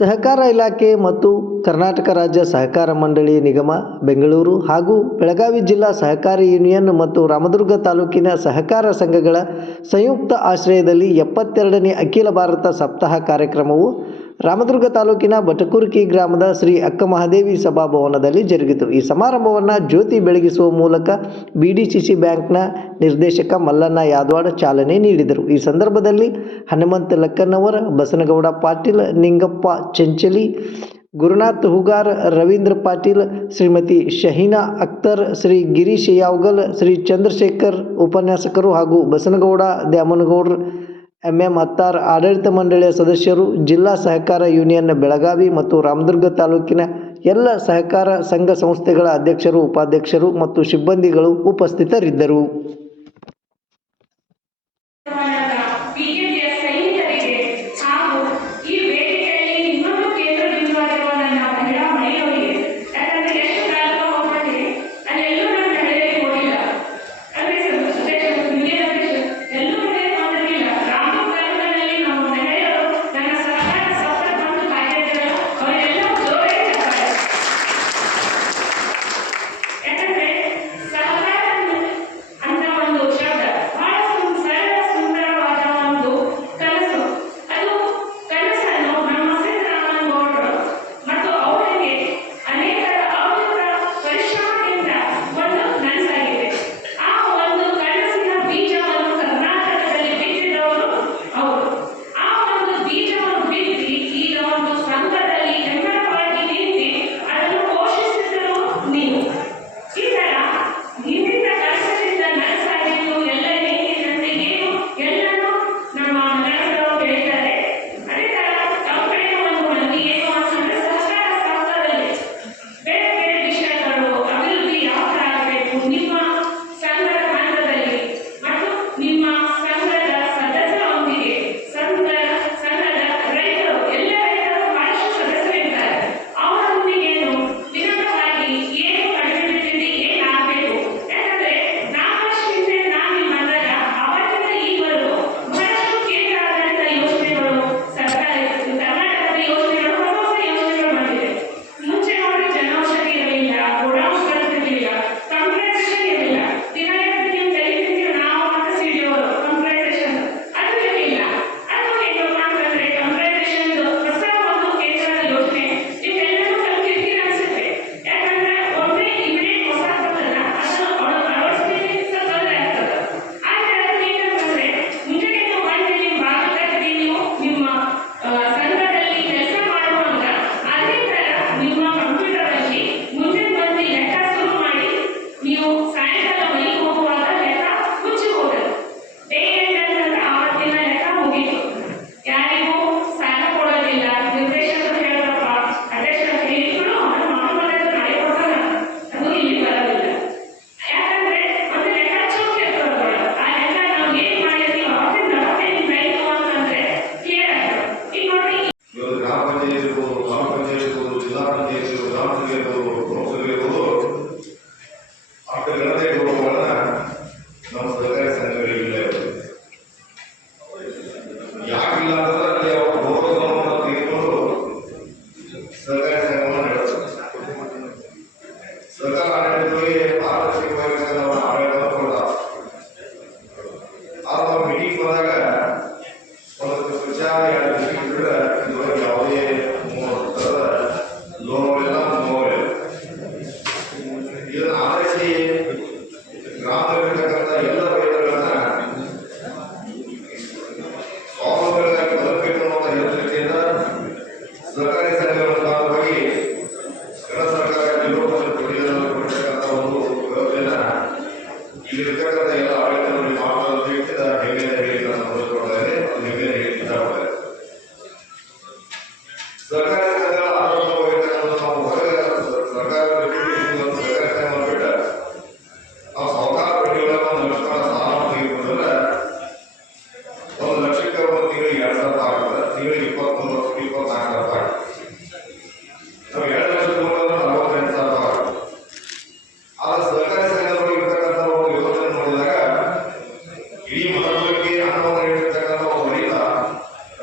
ಸಹಕಾರ ಇಲಾಖೆ ಮತ್ತು ಕರ್ನಾಟಕ ರಾಜ್ಯ ಸಹಕಾರ ಮಂಡಳಿ ನಿಗಮ ಬೆಂಗಳೂರು ಹಾಗೂ ಬೆಳಗಾವಿ ಜಿಲ್ಲಾ ಸಹಕಾರಿ ಯೂನಿಯನ್ ಮತ್ತು ರಾಮದುರ್ಗ ತಾಲೂಕಿನ ಸಹಕಾರ ಸಂಘಗಳ ಸಂಯುಕ್ತ ಆಶ್ರಯದಲ್ಲಿ 72ನೇ ಅಖಿಲ ಭಾರತ ಸಪ್ತಾಹ ಕಾರ್ಯಕ್ರಮವು ರಾಮದುರ್ಗ ತಾಲೂಕಿನ ಬಟಕುರ್ಕಿ ಗ್ರಾಮದ ಶ್ರೀ ಅಕ್ಕ ಮಹಾದೇವಿ ಸಭಾಭವನದಲ್ಲಿ ಜರುಗಿತು. ಈ ಸಮಾರಂಭವನ್ನು ಜ್ಯೋತಿ ಬೆಳಗಿಸುವ ಮೂಲಕ BDCC ಬ್ಯಾಂಕ್ನ ನಿರ್ದೇಶಕ ಮಲ್ಲಣ್ಣ ಯಾದವಾಡ ಚಾಲನೆ ನೀಡಿದರು. ಈ ಸಂದರ್ಭದಲ್ಲಿ ಹನುಮಂತ ಲಕ್ಕನ್ನವರ, ಬಸನಗೌಡ ಪಾಟೀಲ್, ನಿಂಗಪ್ಪ ಚೆಂಚಲಿ, ಗುರುನಾಥ್ ಹುಗಾರ್, ರವೀಂದ್ರ ಪಾಟೀಲ್, ಶ್ರೀಮತಿ ಶಹೀನಾ ಅಖ್ತರ್, ಶ್ರೀ ಗಿರೀಶ್ ಯಾವಗಲ್, ಶ್ರೀ ಚಂದ್ರಶೇಖರ್ ಉಪನ್ಯಾಸಕರು ಹಾಗೂ ಬಸನಗೌಡ ದ್ಯಾಮನಗೌಡ್ರ, MM ಹತ್ತಾರ್, ಆಡಳಿತ ಮಂಡಳಿಯ ಸದಸ್ಯರು, ಜಿಲ್ಲಾ ಸಹಕಾರ ಯೂನಿಯನ್ ಬೆಳಗಾವಿ ಮತ್ತು ರಾಮದುರ್ಗ ತಾಲೂಕಿನ ಎಲ್ಲ ಸಹಕಾರ ಸಂಘ ಸಂಸ್ಥೆಗಳ ಅಧ್ಯಕ್ಷರು, ಉಪಾಧ್ಯಕ್ಷರು ಮತ್ತು ಸಿಬ್ಬಂದಿಗಳು ಉಪಸ್ಥಿತರಿದ್ದರು.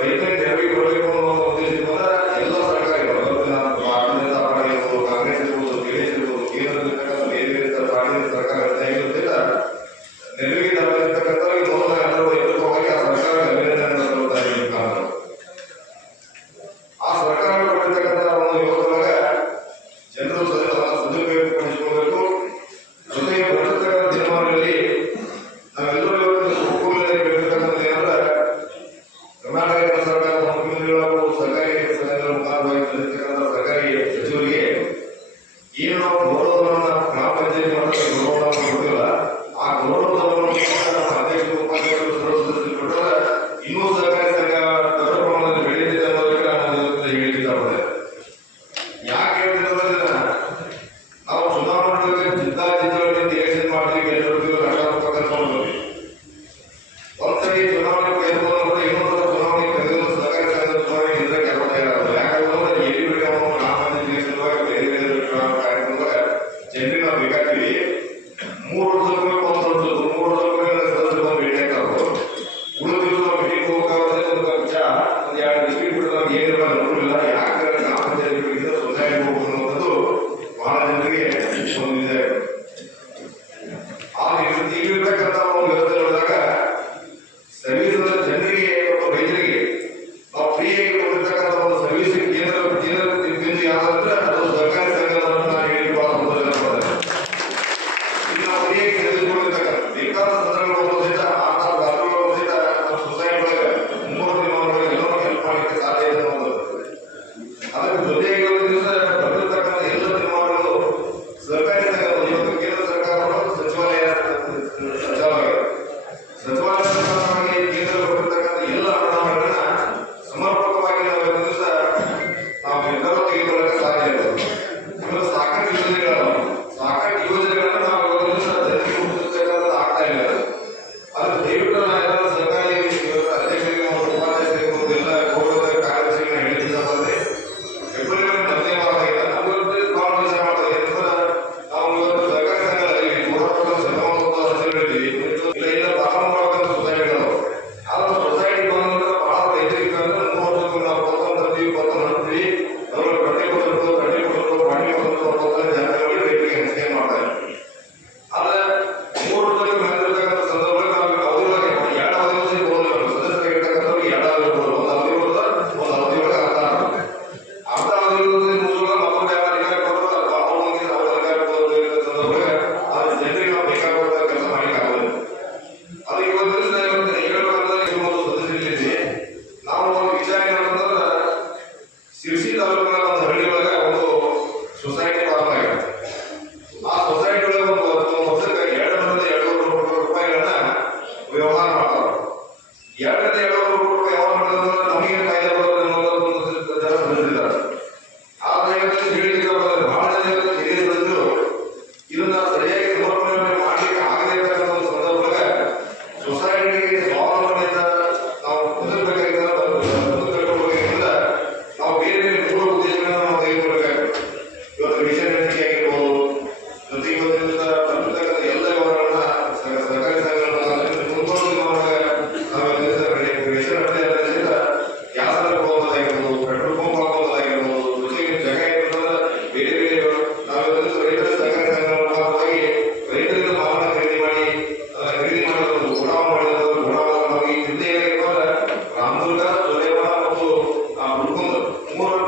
ರೈತರಿಗೆ ನೆರವಿಗೆ ಬರಬೇಕು ಅನ್ನೋ ಉದ್ದೇಶದಿಂದ ಎಲ್ಲ ಬರ್ತದೆ. ಯಾಕೆ ಹೇಳ್ತಿರೋದ್ರಿಂದ ನಾವು ಚುನಾವಣೆಗಳಿಗೆ ಜಿಲ್ಲಾಧಿಕಾರಿಗಳಿಂದ ಏನ್ ಮಾಡ್ತೀವಿ ಗೆಲ್ಲಬೇಕು ರಕ್ಷಾತ್ಮಕ ಕೆಲಸ ಮಾಡ್ತೀವಿ. ಒಂದ್ಸರಿ ಚುನಾವಣೆ ಗೆಲ್ಲಬಹುದು, ಇನ್ನೊಂದು ಚುನಾವಣೆ ಗೆಲ್ಲಲು ಸಹಕಾರಿ ಸಂಘದ ಚುನಾವಣೆ ಗೆಲ್ಲಕ್ಕೆ ಕೆಲವು ತಯಾರಾಗಲ್ಲ. ಯಾಕಂದ್ರೆ ಎಲ್ಲಿ ರಾಮಮಂದಿರ ಸಲುವಾಗಿ ಬೇರೆ ಬೇರೆ ಕಾರ್ಯಕ್ರಮದಾಗ ಜನರಿಗೆ ನಾವು ಬೇಕಾಗ್ತೀವಿ. 3 ವರ್ಷಕ್ಕೊಮ್ಮೆ 1 ವರ್ಷ 3 ವರ್ಷಕ್ಕೊಮ್ಮೆ ಸದಸ್ಯರು ಬಂದು ಭೇಟಿ ಆಗ್ತಾರೋ ಉಳಿದಿದ್ದು ನಾವು ಮೀಟಿಂಗ್ ಹೋಗಬೇಕಾದ್ರೆ ಒಂದು ಖರ್ಚ ಒಂದು 2 ಬಿಸ್ಕಿಟ್ ಬಿಟ್ಟು ನಾವು ಏನಿಲ್ಲ ನೋಡಿಲ್ಲ. ಯಾಕೆ ಗ್ರಾಮ ಪಂಚಾಯತ್ಗಳಿಂದ ಸೊಸೈಟಿ ಹೋಗ್ಬೋದು ಅನ್ನೋದು ಬಹಳ ಜನರಿಗೆ ಒಂದಿದೆ. ಈಗಿರ್ತಕ್ಕಂಥ ಒಂದು ವ್ಯವಸ್ಥೆ ನೋಡಿದಾಗ ಸರ್ವಿಸ್ ಜನರಿಗೆ ಮತ್ತು ರೈತರಿಗೆ ನಾವು ಫ್ರೀಯಾಗಿ ಕೊಟ್ಟಿರ್ತಕ್ಕಂಥ ಒಂದು ಸರ್ವಿಸ್ ಕೇಂದ್ರ ಬಿಂದು ಯಾವ್ದಂದ್ರೆ ಅದು ಸರ್ಕಾರಿ ಸಂಘವನ್ನು ನಾನು ಹೇಳಿ ಬಹಳ ಸಂತೋಷ ಪಡ್ತೇನೆ. ಈಗ ನಾವು ಫ್ರೀಯಾಗಿ ಸರ್ವಿಸ್ ಕೊಟ್ಟಿರ್ತಕ್ಕಂಥ ಬೇಕಾದ ಸಂದರ್ಭಗಳು ಸಹಿತ ಆಧಾರ್ ದಾಖಲೆಗಳು ಸಹಿತ ನಮ್ಮ ಸೊಸೈಟಿ ಒಳಗೆ 3 ದಿನಗಳಿಗೆ ಎಲ್ಲರೂ ಹೆಲ್ಪ್ ಮಾಡಲಿಕ್ಕೆ ಸಾಧ್ಯ ಇದೆ ಅನ್ನೋದು. ಅದಕ್ಕೆ ಜೊತೆಗೆ ದಿವಸ ಬರೆದಿರ್ತಕ್ಕಂಥ ಎಲ್ಲ ತೀರ್ಮಾನಗಳು ಸರ್ಕಾರಿ ಸಂಘ ಇವತ್ತು ಕೇಂದ್ರ ಸರ್ಕಾರಗಳು ಸಚಿವಾಲಯ ಕೇಂದ್ರ ಬರೆದಿರ್ತಕ್ಕಂಥ ಎಲ್ಲ ಪರಿಣಾಮಗಳನ್ನ ಸಮರ್ಪಕವಾಗಿ ನಾವು ದಿವಸ ನಾವು ಎಲ್ಲರೂ ತೆಗೆದುಕೊಳ್ಳಕ್ಕೆ ಸಾಧ್ಯ ಇದೆ. ಇವಾಗ ಸಾಕಷ್ಟು ಯೋಜನೆಗಳನ್ನ ನಾವು ಇವತ್ತು ದಿವಸ ಜನರಿಗೆ ಮುಟ್ಟಿಸ್ತಕ್ಕಂಥದ್ದು ಆಗ್ತಾ ಇಲ್ಲ. ಅದು ದಯವಿಟ್ಟು ನಾ ಎಲ್ಲ ಸರ್ಕಾರಿ ಅಧ್ಯಕ್ಷರಿಗೆ ಮತ್ತು ಉಪಾಧ್ಯಕ್ಷರಿಗೆ ಎಲ್ಲ ಗೌರವದ ಕಾರ್ಯದರ್ಶಿಗಳನ್ನ ಹೇಳಿದ್ದ ಬಂದ್ರೆ ಫೆಬ್ರವರಿ 15 ವಾರದಾಗಿದೆ. ನಮ್ಗೆ ಬಹಳ ವಿಷಯ ಮಾಡ್ತಾರೆ. ನಾವು ಇವತ್ತು ಸರ್ಕಾರಿ ಸಂಘದಲ್ಲಿ 160 ಅರ್ಜಿಗಳಿದ್ದೀವಿ. ಇಲ್ಲ ಪ್ರಾರಂಭ ಮಾಡಬೇಕಂತ ಸೊಸೈಟಿಗಳು ಆದ್ರೆ ಸೊಸೈಟಿ ಬಂದ್ರೆ ಬಹಳ ರೈತರಿಗೆ ಅಂದ್ರೆ 3 ವರ್ಷಕ್ಕೆ ನಾವು ಪತ್ರ ತರ್ತೀವಿ, ಪತ್ರ ಹಾಕ್ತೀವಿ, ಅವರು ಬಟ್ಟೆ ಕೊಟ್ಟರು, ಬಟ್ಟೆ ಕೊಟ್ಟರು, ಬಾಡಿ ಕೊಟ್ಟರು ಜಾತಿಗಳಿಗೆ ರೈತರಿಗೆ ಹಂಚಿಕೆ ಮಾಡ್ತಾರೆ. ಆದ್ರೆ 3 ವರ್ಷಕ್ಕೆ ಬಂದಿರತಕ್ಕಂಥ ಸಂದರ್ಭದಲ್ಲಿ ನಾವು ಅವಧಿಯೊಳಗೆ 2 ಅವಧಿ ಬೋಧನೆ ಸದಸ್ಯರಾಗಿರ್ತಕ್ಕಂಥವ್ರಿಗೆ 2 ಅವಧಿ ಬೋಧನೆ, ಒಂದು ಅವಧಿ ಬೋಧದ ಒಂದು ಅವಧಿಯೊಳಗೆ ಅರ್ಥ ಆಗುತ್ತೆ. ಅರ್ಧ ಅವಧಿ ಮುಗಿಸುವಾಗ ಮತ್ತೊಂದು ಅಧಿಕಾರ ಕೊಟ್ಟರು ಅವ್ರ ಅಧಿಕಾರ ಸಂದರ್ಭದಲ್ಲಿ ಅದು ಜನರಿಗೆ ನಾವು ಬೇಕಾಗುವಂತ ಕೆಲಸ ಮಾಡಲಿಕ್ಕೆ ಆಗೋದಿಲ್ಲ. ಅದು ಇವತ್ತು ಹೇಳಬೇಕಾದ್ರೆ ಒಂದು ಸದಸ್ಯರಿದ್ದೀವಿ. ನಾವು ಒಂದು ವಿಚಾರ ಏನಂತಂದ್ರೆ ಶಿರ್ಸಿ ತಾಲೂಕಿನ ಒಂದು ಹಳ್ಳಿಯೊಳಗೆ ಒಂದು ಸೊಸೈಟಿ ಪ್ರಾರಂಭ ಆಗಿದೆ. ಆ ಸೊಸೈಟಿ ಒಳಗೆ ಒಂದು ವರ್ಷಕ್ಕೆ 200-250 ಕೋಟಿ ರೂಪಾಯಿಗಳನ್ನ ವ್ಯವಹಾರ ಮಾಡ್ತಾರೆ. 200-250 ಕೋಟಿ ರೂಪಾಯಿ ವ್ಯವಹಾರ ಮಾಡೋದಂದ್ರೆ ನಮಗೆ ಕಾಯ್ದೆ ಬರೋದು ಜನ ಬಂದಿದ್ದಾರೆ. ಆದ್ರೆ ಹೇಳಿಕೆ ಬಹಳ ಜನ ಹಿರಿಯ ಸದಸ್ಯರು ಇದನ್ನ ಸರಿಯಾಗಿ ಸಮರ್ಪಣೆ ಮಾಡಲಿಕ್ಕೆ ಆಗದೇ ಇರ್ತಕ್ಕಂಥ ಒಂದು ಸಂದರ್ಭದಾಗ ಸೊಸೈಟಿಗೆ ಸ್ವಾವಲಂಬನೆಯಿಂದ ನಾವು ಕುದಿಸಬೇಕಾಗಿದ್ದ ನಾವು ಬೇರೆ ಬೇರೆ ಮೂಲ ಉದ್ದೇಶಗಳನ್ನ ನಾವು ತೆಗೆದುಕೊಳ್ಬೇಕಾಗ್ತದೆ. ಇವತ್ತು ಮಿಷನ್ ಎಣಿಕೆ ಆಗಿರ್ಬೋದು, ಜೊತೆಗೆ ಇವತ್ತಿನ ಬರ್ತಕ್ಕಂಥ ಎಲ್ಲ ವ್ಯವಹಾರಗಳನ್ನ ಸರ್ಕಾರಿ ಸಂಘಗಳನ್ನ ಗ್ಯಾಸ್ ಹಾಕೋದಾಗಿರ್ಬೋದು, ಪೆಟ್ರೋಲ್ ಪಂಪ್ ಹಾಕೋದಾಗಿರ್ಬೋದು, ಜೊತೆಗೆ ಜಾಗ ಇರ್ತಂದ್ರೆ ಬೇರೆ ಬೇರೆ ನಾವು ರೈತರ ಸರ್ಕಾರಿ ಸಂಘವಾಗಿ ರೈತರಿಂದ ಮಾಲನ್ನ ಖರೀದಿ ಮಾಡಿ ಖರೀದಿ ಮಾಡೋದು ಗುಣಾವ ಮಾಡಿರೋದು ಗುಣಾವ ನಾವು ಈ ಜಿಲ್ಲೆ ಏನಾಗಿರ್ತಂದ್ರೆ ರಾಮದುರ್ಗ, ಸೊಲೇಬಾಳ ಮತ್ತು ಹುಡ್ಕೊಂಡು ಮೂರು